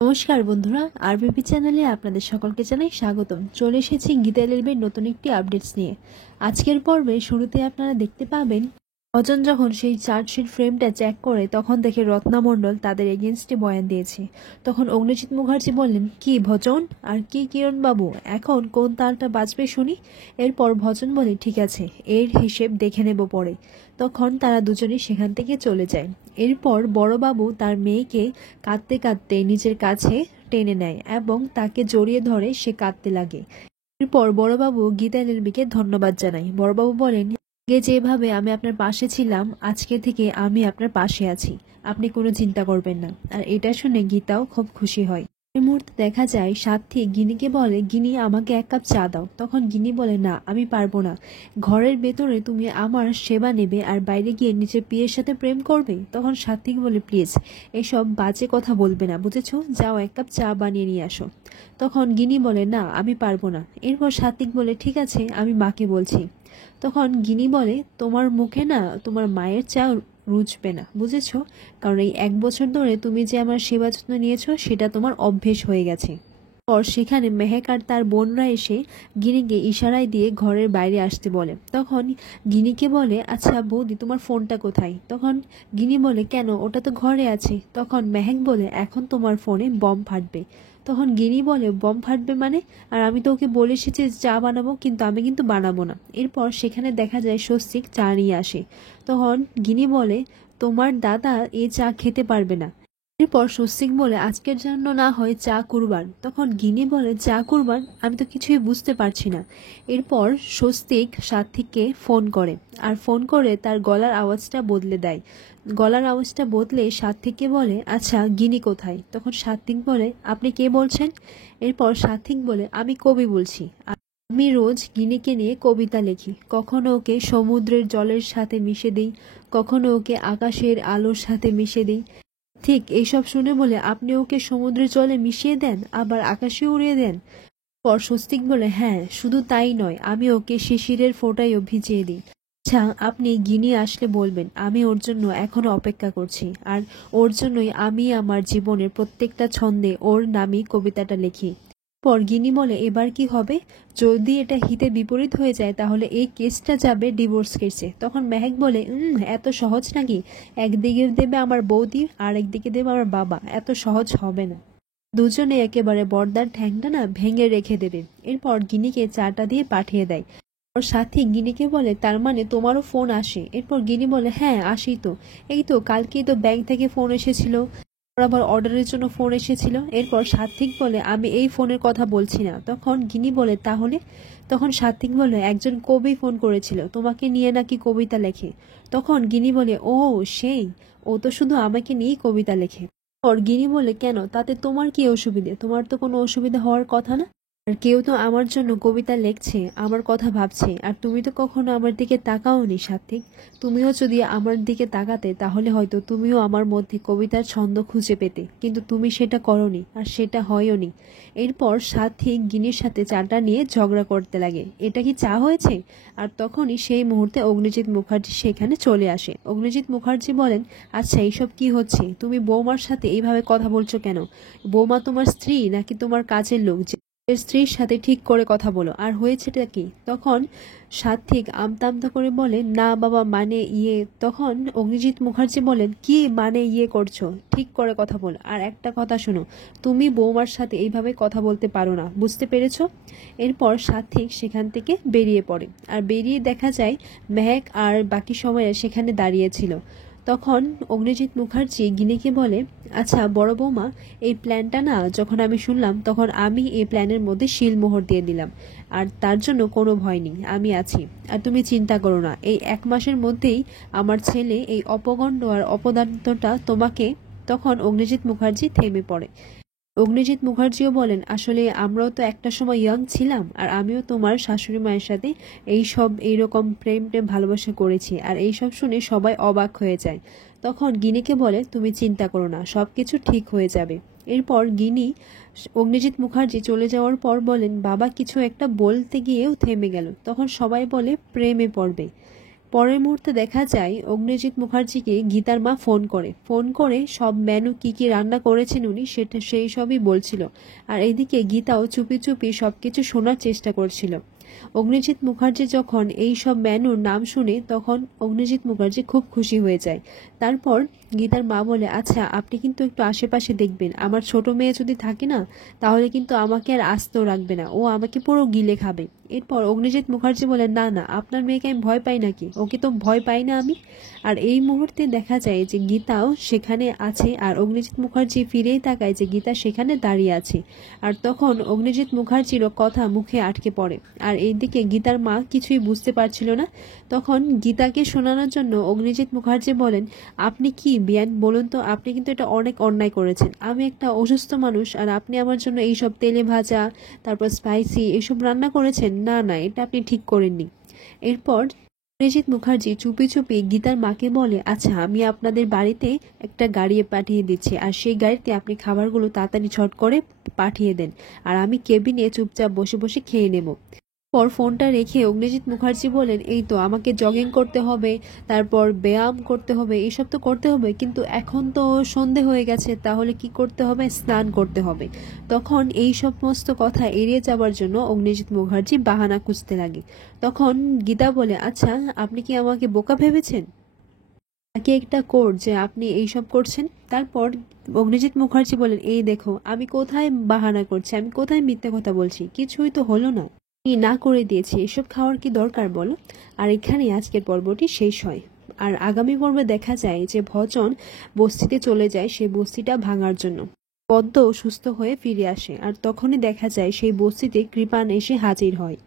নমস্কার বন্ধুরা, আরবিপি চ্যানেলে আপনাদের সকলকে জানাই স্বাগতম। চলে এসেছি গীতা এলএলবির নতুন একটি আপডেটস নিয়ে। আজকের পর্বে শুরুতে আপনারা দেখতে পাবেন ভজন যখন সেই চার্জশিট ফ্রেমটা চেক করে তখন দেখে রত্না মণ্ডল তাদের এগেনস্টে বয়ান দিয়েছে। তখন অগ্নিজিৎ মুখার্জি বললেন, কি ভজন আর কি কিরণ বাবু, এখন কোন তালটা বাজবে শুনি। এরপর ভজন বলে, ঠিক আছে, এর হিসেব দেখে নেব পরে। তখন তারা দুজনেই সেখান থেকে চলে যায়। এরপর বড়বাবু তার মেয়েকে কাঁদতে কাঁদতে নিজের কাছে টেনে নেয় এবং তাকে জড়িয়ে ধরে সে কাঁদতে লাগে। এরপর বড়বাবু গীতা এলএলবিকে ধন্যবাদ জানায়। বড়বাবু বলেন, আগে যেভাবে আমি আপনার পাশে ছিলাম, আজকে থেকে আমি আপনার পাশে আছি, আপনি কোনো চিন্তা করবেন না। আর এটা শুনে গীতাও খুব খুশি হয়। এই মুহূর্তে দেখা যায় সাথী গিনিকে বলে, গিনি আমাকে এক কাপ চা দাও। তখন গিনি বলে, না আমি পারবো না, ঘরের ভেতরে তুমি আমার সেবা নেবে আর বাইরে গিয়ে নিজের পিয়ের সাথে প্রেম করবে। তখন সাথী বলে, প্লিজ এসব বাজে কথা বলবে না, বুঝেছো, যাও এক কাপ চা বানিয়ে নিয়ে আসো। তখন গিনি বলে, না আমি পারবো না। এরপর সাত্বিক বলে, ঠিক আছে আমি মাকে বলছি। তখন গিনি বলে, তোমার মুখে না তোমার মায়ের চা রুচবে না, বুঝেছো, কারণ এই 1 বছর ধরে তুমি যে আমার সেবা যত্ন নিয়েছো সেটা তোমার অভ্যেস হয়ে গেছে। পর সেখানে মেহেক আর তার বোনরা এসে গিনিকে ইশারায় দিয়ে ঘরের বাইরে আসতে বলে। তখন গিনিকে বলে, আচ্ছা বৌদি তোমার ফোনটা কোথায়। তখন গিনি বলে, কেন, ওটা তো ঘরে আছে। তখন মেহেক বলে, এখন তোমার ফোনে বম ফাটবে। তখন গিনি বলে, বম ফাটবে মানে, আর আমি তো ওকে বলে এসেছি চা বানাবো, কিন্তু আমি কিন্তু বানাবো না। এরপর সেখানে দেখা যায় স্বস্তিক চা নিয়ে আসে। তখন গিনি বলে, তোমার দাদা এ চা খেতে পারবে না। এরপর স্বস্তিক বলে, আজকের জন্য না হয় চা কুরবান। তখন গিনি বলে, চা কুরবান, আমি তো কিছুই বুঝতে পারছি না। এরপর স্বস্তিক সাত্বিককে ফোন করে, আর ফোন করে তার গলার আওয়াজটা বদলে দেয়। গলার আওয়াজটা বদলে সাত্বিককে বলে, আচ্ছা গিনি কোথায়। তখন সাত্বিক বলে, আপনি কে বলছেন। এরপর সাত্বিক বলে, আমি কবি বলছি, আমি রোজ গিনিকে নিয়ে কবিতা লিখি, কখনো ওকে সমুদ্রের জলের সাথে মিশে দিই, কখনো ওকে আকাশের আলোর সাথে মিশে দিই। ঠিক এইসব শুনে বলে, আপনি ওকে সমুদ্রের জলে মিশিয়ে দেন, আবার আকাশে উড়িয়ে দেন। পর স্বস্তিক বলে, হ্যাঁ শুধু তাই নয়, আমি ওকে শিশিরের ফোঁটায়ও ভিজিয়ে দিই। আচ্ছা আপনি গিনি আসলে বলবেন, আমি ওর জন্য এখনো অপেক্ষা করছি, আর ওর জন্যই আমি আমার জীবনের প্রত্যেকটা ছন্দে ওর নামই কবিতাটা লিখি। পর গিনি বলে, এবার কি হবে, যদি এটা হিতে বিপরীত হয়ে যায় তাহলে এই কেসটা যাবে ডিভোর্স কেসে। তখন মেহেক বলে, এত সহজ নাকি, একদিকে দেবে আমার বৌদি আর একদিকে দেবে আমার বাবা, এত সহজ হবে না। দুজনে একেবারে বর্দার ঠ্যাংটা না ভেঙে রেখে দেবে। এরপর গিনিকে চাটা দিয়ে পাঠিয়ে দেয়। ওর সাথী গিনিকে বলে, তার মানে তোমারও ফোন আসে। এরপর গিনি বলে, হ্যাঁ আসি তো, এই তো কালকেই তো ব্যাংক থেকে ফোন এসেছিল, ওর আবার অর্ডারের জন্য ফোন এসেছিল। এরপর সাত্বিক বলে, আমি এই ফোনের কথা বলছি না। তখন গিনি বলে, তাহলে। তখন সাত্বিক বলে, একজন কবি ফোন করেছিল, তোমাকে নিয়ে নাকি কবিতা লেখে। তখন গিনি বলে, ও সেই, ও তো শুধু আমাকে নিয়েই কবিতা লেখে। পর গিনি বলে, কেন, তাতে তোমার কি অসুবিধে, তোমার তো কোনো অসুবিধা হওয়ার কথা না, আর কেউ তো আমার জন্য কবিতা লিখছে, আমার কথা ভাবছে, আর তুমি তো কখনো আমার দিকে তাকাওনি সাত্বিক। তুমিও যদি আমার দিকে তাকাতে তাহলে হয়তো তুমিও আমার মধ্যে কবিতার ছন্দ খুঁজে পেতে, কিন্তু তুমি সেটা করনি, আর সেটা হয়ওনি। এরপর সাত্বিক গিনির সাথে চাটা নিয়ে ঝগড়া করতে লাগে, এটা কি চা হয়েছে। আর তখনই সেই মুহূর্তে অগ্নিজিৎ মুখার্জি সেখানে চলে আসে। অগ্নিজিৎ মুখার্জি বলেন, আচ্ছা এইসব কি হচ্ছে, তুমি বৌমার সাথে এইভাবে কথা বলছো কেন, বৌমা তোমার স্ত্রী নাকি তোমার কাজের লোক, এর স্ত্রীর সাথে ঠিক করে কথা বলো, আর হয়েছেটা কি। তখন সাত্বিক আমতা আমতা করে বলে, না বাবা মানে ইয়ে। তখন অগ্নিজিৎ মুখার্জি বলেন, কি মানে ইয়ে করছো, ঠিক করে কথা বলো, আর একটা কথা শোনো, তুমি বৌমার সাথে এইভাবে কথা বলতে পারো না, বুঝতে পেরেছো। এরপর সাত্বিক সেখান থেকে বেরিয়ে পড়ে, আর বেরিয়ে দেখা যায় মেহেক আর বাকি সময়ে সেখানে দাঁড়িয়েছিল। তখন অগ্নিজিৎ মুখার্জি গিনিকে বলে, আচ্ছা বড় বৌমা, এই প্ল্যানটা না যখন আমি শুনলাম তখন আমি এই প্ল্যানের মধ্যে শিলমোহর দিয়ে দিলাম, আর তার জন্য কোনো ভয় নেই, আমি আছি, আর তুমি চিন্তা করো না, এই 1 মাসের মধ্যেই আমার ছেলে এই অপগণ্ড আর অপদার্থটা তোমাকে। তখন অগ্নিজিৎ মুখার্জি থেমে পড়ে। অগ্নিজিৎ মুখার্জিও বলেন, আসলে আমরাও তো একটা সময় ইয়াং ছিলাম, আর আমিও তোমার শাশুড়ি মায়ের সাথে এইরকম প্রেম টেম ভালোবাসা করেছি, আর এইসব শুনে সবাই অবাক হয়ে যায়। তখন গিনিকে বলে, তুমি চিন্তা করো না, সব কিছু ঠিক হয়ে যাবে। এরপর গিনি অগ্নিজিৎ মুখার্জি চলে যাওয়ার পর বলেন, বাবা কিছু একটা বলতে গিয়েও থেমে গেল। তখন সবাই বলে, প্রেমে পড়বে। পরের মুহূর্তে দেখা যায় অগ্নিজিৎ মুখার্জিকে গীতার মা ফোন করে সব মেনু কি কি রান্না করেছেন উনি সেটা সেই সবই বলছিল। আর এদিকে গীতাও চুপি চুপি সবকিছু শোনার চেষ্টা করছিল। অগ্নিজিৎ মুখার্জি যখন এই সব মেনুর নাম শুনে তখন অগ্নিজিৎ মুখার্জি খুব খুশি হয়ে যায়। তারপর গীতার মা বলে, আচ্ছা আপনি কিন্তু একটু আশেপাশে দেখবেন, আমার ছোট মেয়ে যদি থাকে না তাহলে কিন্তু আমাকে আর আস্ত রাখবে না, ও আমাকে পুরো গিলে খাবে। এরপর অগ্নিজিৎ মুখার্জি বলে, না না, আপনার মেয়েকে আমি ভয় পাই নাকি, ওকে তো ভয় পাই না আমি। আর এই মুহূর্তে দেখা যায় যে গীতাও সেখানে আছে, আর অগ্নিজিৎ মুখার্জি ফিরেই তাকায় যে গীতা সেখানে দাঁড়িয়ে আছে। আর তখন অগ্নিজিৎ মুখার্জিরও কথা মুখে আটকে পড়ে। আর এইদিকে গীতার মা কিছুই বুঝতে পারছিল না। তখন গীতাকে শোনানোর জন্য অগ্নিজিৎ মুখার্জি বলেন, আপনি কি বিয়ান বলুন তো, আপনি কিন্তু এটা অনেক অন্যায় করেছেন। আমি একটা অসুস্থ মানুষ আর আপনি আমার জন্য এইসব তেলে ভাজা তারপর স্পাইসি এসব রান্না করেছেন, না না এটা আপনি ঠিক করেননি। এরপর অগ্নিজিৎ মুখার্জি চুপি চুপি গীতার মাকে বলে, আচ্ছা আমি আপনাদের বাড়িতে একটা গাড়ি পাঠিয়ে দিচ্ছি, আর সেই গাড়িতে আপনি খাবারগুলো তাড়াতাড়ি ছট করে পাঠিয়ে দেন, আর আমি কেবিনে চুপচাপ বসে বসে খেয়ে নেব। পর ফোনটা রেখে অগ্নিজিৎ মুখার্জি বলেন, এই তো আমাকে জগিং করতে হবে, তারপর ব্যায়াম করতে হবে, এইসব তো করতে হবে, কিন্তু এখন তো সন্ধে হয়ে গেছে, তাহলে কি করতে হবে, স্নান করতে হবে। তখন এই সমস্ত কথা এড়িয়ে যাওয়ার জন্য অগ্নিজিৎ মুখার্জি বাহানা খুঁজতে লাগে। তখন গীতা বলে, আচ্ছা আপনি কি আমাকে বোকা ভেবেছেন নাকি একটা কোড যে আপনি এইসব করছেন? তারপর অগ্নিজিৎ মুখার্জি বলেন, এই দেখো আমি কোথায় বাহানা করছি, আমি কোথায় মিথ্যে কথা বলছি, কিছুই তো হলো না, আমি না করে দিয়েছি, এসব খাওয়ার কি দরকার বলো। আর এখানে আজকের পর্বটি শেষ হয়। আর আগামী পর্বে দেখা যায় যে ভজন বস্তিতে চলে যায় সেই বস্তিটা ভাঙার জন্য। পদ্ম সুস্থ হয়ে ফিরে আসে, আর তখনই দেখা যায় সেই বস্তিতে কৃপান এসে হাজির হয়।